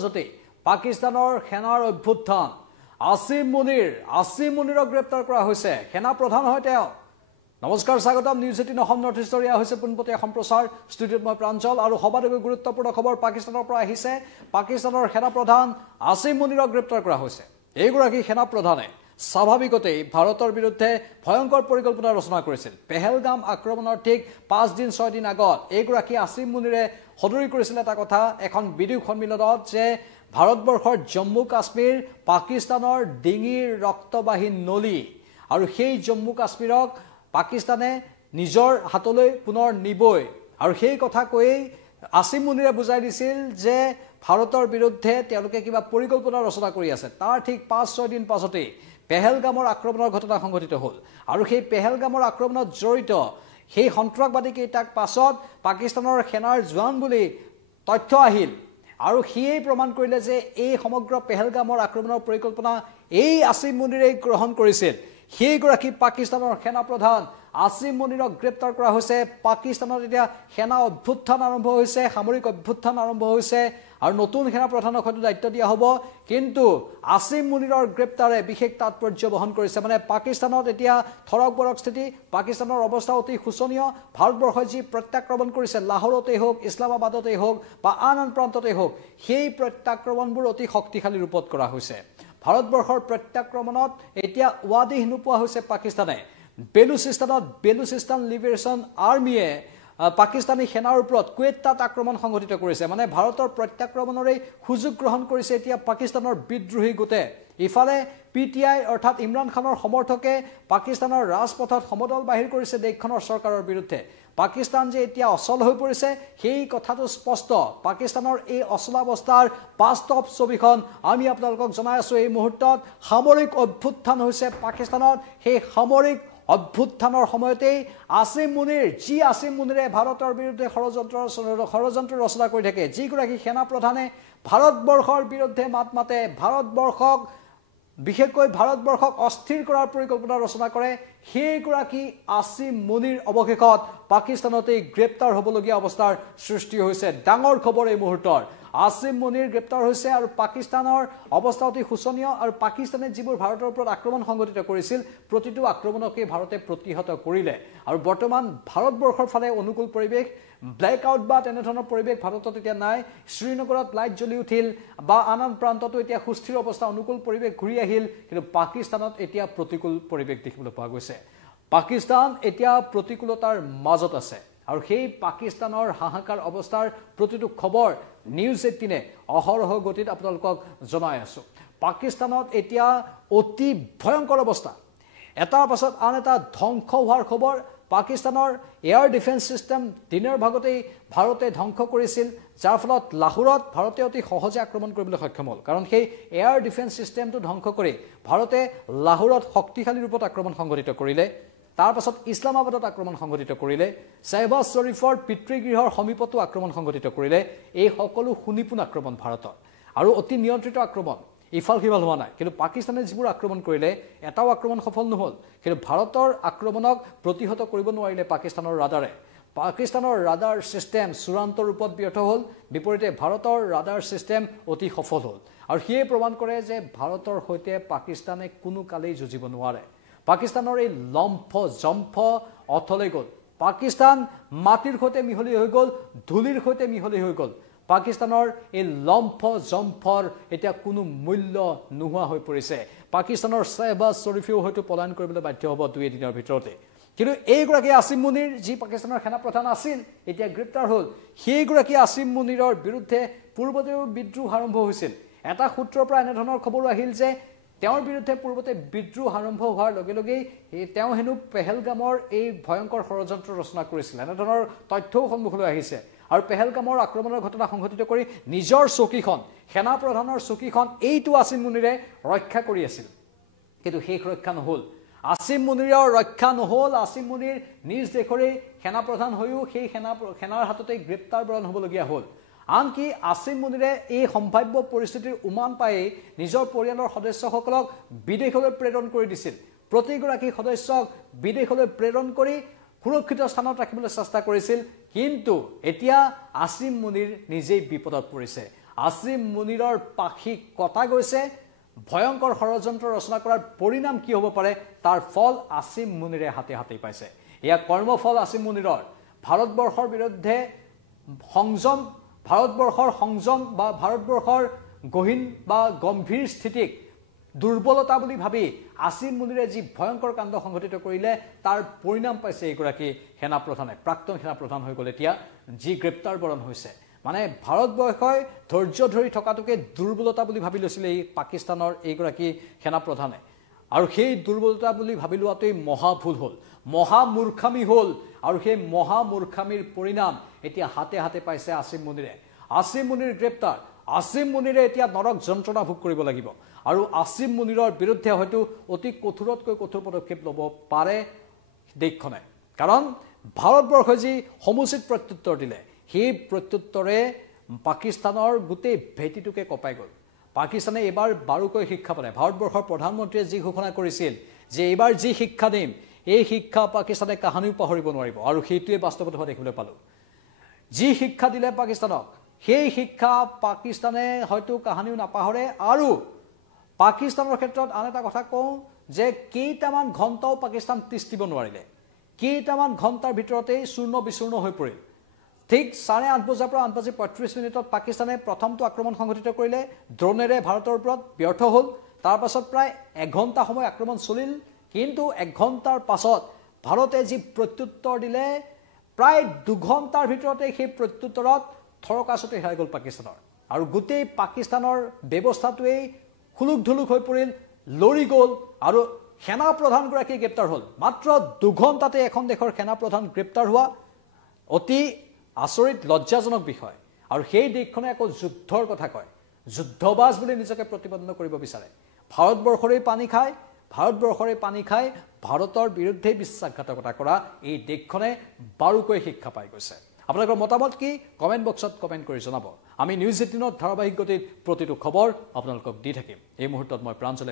মাজতে পাকিস্তানৰ সেনাৰ অভ্যুত্থান আসিম মুনিৰক গ্ৰেপ্তাৰ কৰা হৈছে সেনা প্ৰধান হয় তেওঁ নমস্কাৰ স্বাগতম নিউজ 18 অসম নৰ্থ ইষ্টৰ ইয়া হৈছে পোনপটীয়া সম্প্ৰচাৰ ষ্টুডিঅ'ত মই প্ৰাঞ্জল আৰু সবাতোকৈ গুৰুত্বপূৰ্ণ খবৰ পাকিস্তানৰ পৰা আহিছে পাকিস্তানৰ সেনা প্ৰধান আসিম মুনিৰক গ্ৰেপ্তাৰ কৰা হৈছে এইগৰাকী সেনা প্ৰধানে স্বাভাৱিকতেই ভাৰতৰ বিৰুদ্ধে ভয়ংকৰ পৰিকল্পনা ৰচনা কৰিছিল পেহেলগাম আক্ৰমণৰ ঠিক 5 দিন 6 দিন আগত এইগৰাকী আসিম মুনিৰে সদৰি কৰিছিল এটা কথা এখন বিদ্ৰোহ সন্মিলনত যে ভাৰতবৰ্ষৰ জম্মু কাশ্মীৰ পাকিস্তানৰ ডিঙিৰ ৰক্তবাহী নলী আৰু সেই জম্মু কাশ্মীৰক পাকিস্তানে নিজৰ হাতলৈ পুনৰ নিবই আৰু সেই কথা কৈই আসিম মুনিৰে বুজাই দিছিল যে ভাৰতৰ বিৰুদ্ধে তেওঁলোকে কিবা পৰিকল্পনা ৰচনা কৰি আছে তাৰ ঠিক 5-6 দিন পাছতে পেহেলগামৰ আক্ৰমণৰ ঘটনা সংঘটিত হ'ল আৰু সেই পেহেলগামৰ আক্ৰমণত জড়িত সেই সন্ত্ৰাসবাদী কেইটাক পাছত পাকিস্তানৰ সেনাৰ জোৱান বুলি তথ্য আহিল আৰু হিয়ে প্ৰমাণ কৰিলে যে এই সমগ্ৰ পেহেলগামৰ আক্ৰমণৰ পৰিকল্পনা এই আসিম মুনিৰে গ্ৰহণ কৰিছিল সেইগৰাকী পাকিস্তানৰ সেনা প্ৰধান আসিম মুনিৰক গ্ৰেপ্তাৰ কৰা হৈছে পাকিস্তানত এতিয়া সেনা অভ্যুত্থান আৰম্ভ হৈছে সামৰিক অভ্যুত্থান আৰম্ভ হৈছে আৰু নতুন সেনা প্ৰধানক হয়তো দায়িত্ব দিয়া হ'ব কিন্তু আসিম মুনিৰৰ গ্ৰেপ্তাৰে বিশেষ তাৎপৰ্য বহন কৰিছে মানে পাকিস্তানত এতিয়া থৰক বৰক স্থিতি পাকিস্তানৰ অৱস্থা অতি শোচনীয় ভাৰতবৰ্ষই যি প্ৰত্যাক্ৰমণ কৰিছে লাহোৰতেই হোক ইছলামাবাদতেই হোক বা আন প্ৰান্ততেই হোক সেই প্ৰত্যাক্ৰমণবোৰ অতি শক্তিশালী ৰূপত কৰা হৈছে ভাৰতবৰ্ষৰ প্ৰত্যাক্ৰমণত এতিয়া ওয়াদিহ নোপোৱা হৈছে পাকিস্তানে বেলুচিস্তান লিবাৰেশ্যন আৰ্মিয়ে পাকিস্তানী সেনাৰ ওপৰত কুৱেটাত আক্ৰমণ সংঘটিত কৰিছে মানে ভাৰতৰ প্ৰত্যাক্ৰমণৰে সুযোগ গ্ৰহণ কৰিছে এতিয়া পাকিস্তানৰ বিদ্ৰোহী গোটে ইফালে পিটিআই অৰ্থাৎ ইমৰান খানৰ সমৰ্থকে পাকিস্তানৰ ৰাজপথত সমদল বাহিৰ কৰিছে দেশখনৰ চৰকাৰৰ বিৰুদ্ধে পাকিস্তান যে এতিয়া অচল হৈ পৰিছে সেই কথাটো স্পষ্ট পাকিস্তানৰ এই অচলাৱস্থাৰ বাস্তৱ ছবিখন আমি আপোনালোকক জনাই আছো এই মুহূৰ্তত সামৰিক অভ্যুত্থান হৈছে পাকিস্তানত সেই সামৰিক অভ্যুত্থানৰ সময়তেই আসিম মুনিৰে ভাৰতৰ বিৰুদ্ধে ষড়যন্ত্ৰ ৰচনা কৰি থাকে যিগৰাকী সেনা প্ৰধানে ভাৰতবৰ্ষৰ বিৰুদ্ধে মাত মাতে বিশেষকৈ ভাৰতবৰ্ষক অস্থিৰ কৰাৰ পৰিকল্পনা ৰচনা কৰে সেইগৰাকী আসিম মুনিৰ অৱশেষত পাকিস্তানতে গ্ৰেপ্তাৰ হ'বলগীয়া অৱস্থাৰ সৃষ্টি হৈছে ডাঙৰ খবৰ এই মুহূৰ্তৰ আসিম মুনিৰ গ্ৰেপ্তাৰ হৈছে আৰু পাকিস্তানৰ অৱস্থা অতি শোচনীয় আৰু পাকিস্তানে যিবোৰ ভাৰতৰ ওপৰত আক্ৰমণ সংঘটিত কৰিছিল প্ৰতিটো আক্ৰমণকে ভাৰতে প্ৰতিহত কৰিলে আৰু বৰ্তমান ভাৰতবৰ্ষৰ ফালে অনুকূল পৰিৱেশ ব্লেক আউট বা তেনেধৰণৰ পৰিৱেশ ভাৰতত এতিয়া নাই শ্ৰীনগৰত লাইট জ্বলি উঠিল বা আন প্ৰান্ততো এতিয়া সুস্থিৰ অৱস্থা অনুকূল পৰিৱেশ ঘূৰি আহিল কিন্তু পাকিস্তানত এতিয়া প্ৰতিকূল পৰিৱেশ দেখিবলৈ পোৱা গৈছে পাকিস্তান এতিয়া প্ৰতিকূলতাৰ মাজত আছে আৰু সেই পাকিস্তানৰ হাহাকাৰ অৱস্থাৰ প্ৰতিটো খবৰ নিউজ 18 অহৰহ গতিত আপোনালোকক জনাই আছো পাকিস্তানত এতিয়া অতি ভয়ংকৰ অৱস্থা এটাৰ পাছত আন এটা ধ্বংস হোৱাৰ খবৰ পাকিস্তানৰ এয়াৰ ডিফেন্স সিস্টেম দিনৰ ভাগতেই ভাৰতে ধ্বংস কৰিছিল যাৰ ফলত লাহোৰত ভাৰতে অতি সহজে আক্ৰমণ কৰিবলৈ সক্ষম হ'ল কাৰণ সেই এয়াৰ ডিফেন্স সিস্টেমটো ধ্বংস কৰি ভাৰতে লাহোৰত শক্তিশালী ৰূপত আক্ৰমণ সংঘটিত কৰিলে তাৰ পাছত ইছলামাবাদত আক্ৰমণ সংঘটিত কৰিলে শাহবাজ শৰীফৰ পিতৃগৃহৰ সমীপতো আক্ৰমণ সংঘটিত কৰিলে এই সকলো সুনিপুণ আক্ৰমণ ভাৰতৰ আৰু অতি নিয়ন্ত্ৰিত আক্ৰমণ ইফাল সিফাল হোৱা নাই কিন্তু পাকিস্তানে যিবোৰ আক্ৰমণ কৰিলে এটাও আক্ৰমণ সফল নহল কিন্তু ভাৰতৰ আক্ৰমণক প্ৰতিহত কৰিব নোৱাৰিলে পাকিস্তানৰ ৰাডাৰ সিস্টেম চূড়ান্ত ৰূপত ব্যৰ্থ হ'ল বিপৰীতে ভাৰতৰ ৰাডাৰ সিস্টেম অতি সফল হ'ল আৰু হিয়ে প্ৰমাণ কৰে যে ভাৰতৰ সৈতে পাকিস্তানে কোনো কালেই যুঁজিব নোৱাৰে পাকিস্তানৰ এই জম্ফ অথলে গ'ল পাকিস্তান মাটিৰ সৈতে মিহলি হৈ গ'ল ধূলিৰ সৈতে মিহলি হৈ গ'ল পাকিস্তানৰ এই জম্ফৰ এতিয়া কোনো মূল্য নোহোৱা হৈ পৰিছে পাকিস্তানৰ শাহবাজ শৰীফেও হয়তো পলায়ন কৰিবলৈ বাধ্য হ'ব 2 দিনৰ ভিতৰতে কিন্তু এইগৰাকী আসিম মুনিৰ যি পাকিস্তানৰ সেনা প্ৰধান আছিল এতিয়া গ্ৰেপ্তাৰ হ'ল সেইগৰাকী আসিম মুনিৰৰ বিৰুদ্ধে পূৰ্বতেও বিদ্ৰোহ আৰম্ভ হৈছিল এটা সূত্ৰৰ পৰা এনেধৰণৰ খবৰ আহিল যে তেওঁৰ বিৰুদ্ধে পূৰ্বতে বিদ্ৰোহ আৰম্ভ হোৱাৰ লগে লগেই তেওঁ হেনো পেহেলগামৰ এই ভয়ংকৰ ষড়যন্ত্ৰ ৰচনা কৰিছিল এনেধৰণৰ তথ্যও সন্মুখলৈ আহিছে আৰু পেহেলগামৰ আক্ৰমণৰ ঘটনা সংঘটিত কৰি নিজৰ চকীখন সেনা প্ৰধানৰ চকীখন এইটো আসিম মুনিৰে ৰক্ষা কৰি আছিল কিন্তু শেষ ৰক্ষা নহল আসিম মুনিৰৰ ৰক্ষা নহল আসিম মুনিৰ নিজ দেশৰে সেনা প্ৰধান হৈও সেই সেনাৰ হাততে গ্ৰেপ্তাৰ বৰণ হ'বলগীয়া হ'ল আনকি আসিম মুনিৰে এই সম্ভাৱ্য পৰিস্থিতিৰ উমান পাই নিজৰ পৰিয়ালৰ সদস্যসকলক বিদেশলৈ প্ৰেৰণ কৰি দিছিল প্ৰতিগৰাকী সদস্যক বিদেশলৈ প্ৰেৰণ কৰি সুৰক্ষিত স্থানত ৰাখিবলৈ চেষ্টা কৰিছিল কিন্তু এতিয়া আসিম মুনিৰ নিজেই বিপদত পৰিছে আসিম মুনিৰৰ পাখি কটা গৈছে ভয়ংকৰ ষড়যন্ত্ৰ ৰচনা কৰাৰ পৰিণাম কি হ'ব পাৰে তাৰ ফল আসিম মুনিৰে হাতে হাতে পাইছে এয়া কৰ্মফল আসিম মুনিৰৰ ভাৰতবৰ্ষৰ বিৰুদ্ধে ভাৰতবৰ্ষৰ সংযম বা ভাৰতবৰ্ষৰ গহীন বা গম্ভীৰ স্থিতিক দুৰ্বলতা বুলি ভাবি আসিম মুনিৰে যি ভয়ংকৰ কাণ্ড সংঘটিত কৰিলে তাৰ পৰিণাম পাইছে এইগৰাকী সেনা প্ৰধানে প্ৰাক্তন সেনা প্ৰধান হৈ গ'ল এতিয়া যি গ্ৰেপ্তাৰ বৰণ হৈছে মানে ভাৰতবৰ্ষই ধৈৰ্য ধৰি থকাটোকে দুৰ্বলতা বুলি ভাবি লৈছিল এই পাকিস্তানৰ এইগৰাকী সেনা প্ৰধানে আৰু সেই দুৰ্বলতা বুলি ভাবি লোৱাটোই মহা ভুল হ'ল মহা মূৰ্খামি হ'ল আৰু সেই মহা মূৰ্খামিৰ পৰিণাম এতিয়া হাতে হাতে পাইছে আসিম মুনিৰে আসিম মুনিৰ গ্ৰেপ্তাৰ আসিম মুনিৰে এতিয়া নৰক যন্ত্ৰণা ভোগ কৰিব লাগিব আৰু আসিম মুনিৰৰ বিৰুদ্ধে হয়তো অতি কঠোৰতকৈ কঠোৰ পদক্ষেপ ল'ব পাৰে দেশখনে কাৰণ ভাৰতবৰ্ষই যি সমুচিত প্ৰত্যুত্তৰ দিলে সেই প্ৰত্যুত্তৰে পাকিস্তানৰ গোটেই ভেটিটোকে কপাই গ'ল পাকিস্তানে এবাৰ বাৰুকৈ শিক্ষা পালে ভাৰতবৰ্ষৰ প্ৰধানমন্ত্ৰীয়ে যি ঘোষণা কৰিছিল যে এবাৰ যি শিক্ষা দিম এই শিক্ষা পাকিস্তানে কাহানিও পাহৰিব নোৱাৰিব আৰু সেইটোৱে বাস্তৱত হোৱা দেখিবলৈ পালোঁ যি শিক্ষা দিলে পাকিস্তানক সেই শিক্ষা পাকিস্তানে হয়তো কাহানিও নাপাহৰে আৰু পাকিস্তানৰ ক্ষেত্ৰত আন এটা কথা কওঁ যে কেইটামান ঘণ্টাও পাকিস্তান তিষ্ঠিব নোৱাৰিলে কেইটামান ঘণ্টাৰ ভিতৰতেই চূৰ্ণ বিচূৰ্ণ হৈ পৰিল ঠিক 8:30 বজাৰ পৰা 8:35 পাকিস্তানে প্ৰথমটো আক্ৰমণ সংঘটিত কৰিলে ড্ৰোনেৰে ভাৰতৰ ওপৰত ব্যৰ্থ হ'ল তাৰ পাছত প্ৰায় 1 ঘণ্টা সময় আক্ৰমণ চলিল কিন্তু 1 ঘণ্টাৰ পাছত ভাৰতে যি প্ৰত্যুত্তৰ দিলে প্ৰায় 2 ঘণ্টাৰ ভিতৰতে সেই প্ৰত্যুত্তৰত থৰকাছতে হেৰাই গ'ল পাকিস্তানৰ আৰু গোটেই পাকিস্তানৰ ব্যৱস্থাটোৱেই খুলুক ধুলুক হৈ পৰিল লৰি গ'ল আৰু সেনা প্ৰধানগৰাকী গ্ৰেপ্তাৰ হ'ল মাত্ৰ 2 ঘণ্টাতে এখন দেশৰ সেনা প্ৰধান গ্ৰেপ্তাৰ হোৱা অতি আচৰিত লজ্জাজনক বিষয় আৰু সেই দেশখনে আকৌ যুদ্ধৰ কথা কয় যুদ্ধবাজ বুলি নিজকে প্ৰতিপন্ন কৰিব বিচাৰে ভাৰতবৰ্ষৰে পানী খাই ভাৰতৰ বিৰুদ্ধে বিশ্বাসঘাতকতা কৰা এই দেশখনে বাৰুকৈ শিক্ষা পাই গৈছে আপোনালোকৰ মতামত কি কমেন্ট বক্সত কমেন্ট কৰি জনাব আমি নিউজ 18ৰ ধাৰাবাহিক গতিত প্ৰতিটো খবৰ আপোনালোকক দি থাকিম এই মুহূৰ্তত মই প্ৰাঞ্জলে